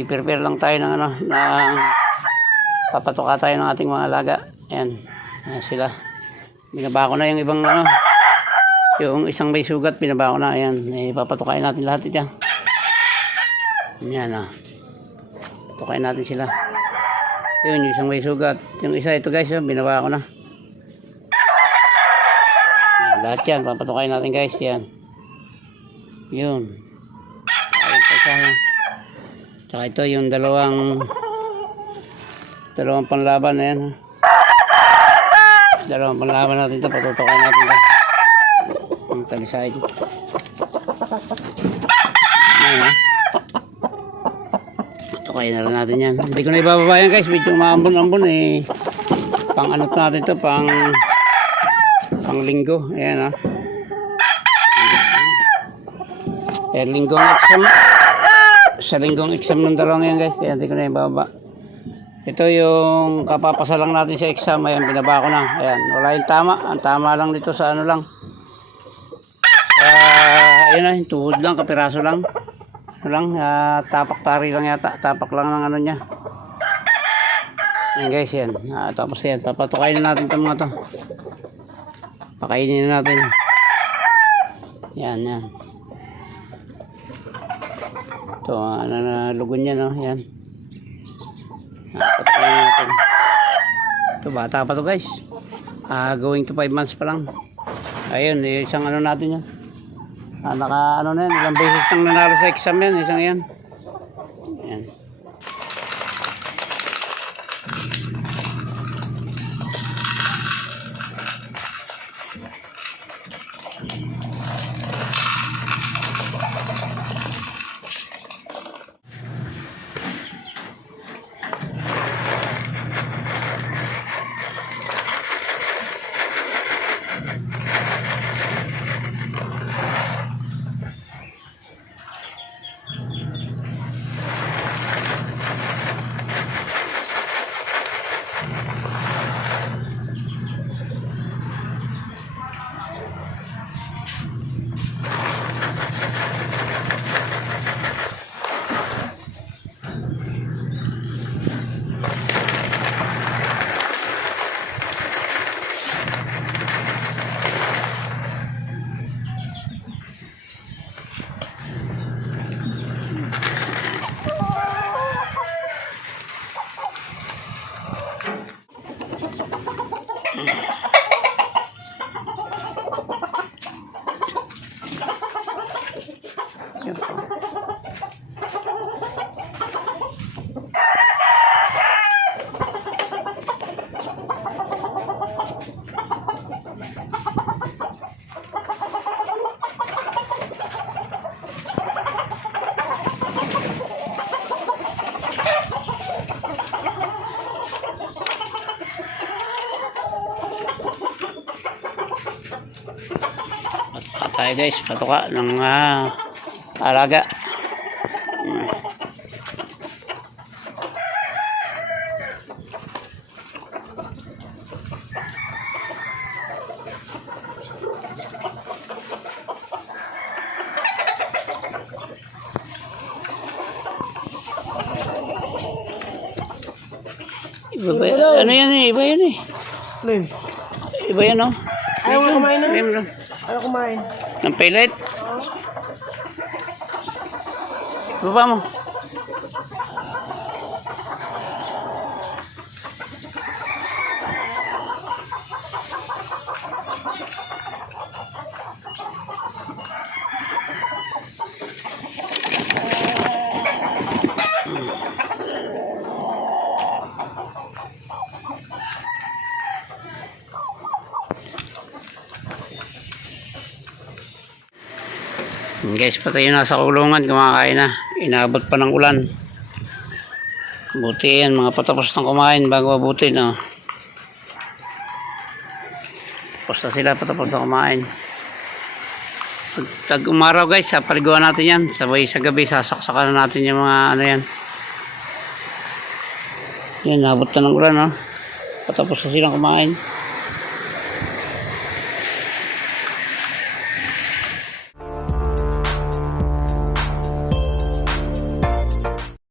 Magpipirpir lang tayo ng papatuka tayo ng ating mga alaga. Ayan. Ayan sila. Binaba ko na yung ibang yung isang may sugat, binaba ko na. Ayan. Papatukain natin lahat ito. Ayan patukain natin sila. Yun, yung isang may sugat. Yung isa ito guys, binaba ko na. Ayan, lahat yan, papatukain natin guys. Yan. Yun. Ayun pa siya. Tsaka ito yung dalawang panlaban na yan. Dalawang panlaban natin ito. Patutukan natin ito. Ang talisay. Ayan patukain na rin natin yan. Hindi ko na ibababa yan guys. Medyo maambon-ambon eh. Pang anot natin ito. Pang linggo. Ayan per linggong exam. Sa linggong exam ng dalawang yan guys. Kaya hindi ko na ibababa. Ito yung kapapasa lang natin sa exam. Ayan, binaba ko na. Ayan, wala yung tama. Ang tama lang dito sa ano lang. Ayun na, yung tuhod lang, kapiraso lang. Ano lang, tapak tari lang yata. Tapak lang ng ano niya. Ayan guys, yan. Tapos yan, papatukain na natin itong mga to. Pakainin na natin. Yan. Ito, lugon niya, no? Yan. Patukain natin. Ito, bata pa to guys. Going to 5 months pa lang. Ayun, isang ano natin yan. Na yan, ilang beses nang nanalo sa exam yan, isang yan. Ayan. Tayo guys, patuka ng alaga. Ano yan eh, iba yan eh. Iba yan oh. Ayaw mo kumain na? Ayaw kumain. Ng pellet? Baba mo. Guys, pati yung nasa kulungan kumakain na. Inabot pa ng ulan. Buti yan, mga patapos ng kumain bago abutin. Tapos na sila, patapos na kumain. Pag umaraw guys, paliguan natin yan. Sabay sa gabi, sasaksakan na natin yung mga ano yan. Yan, nabot na ng ulan. Patapos na silang kumain.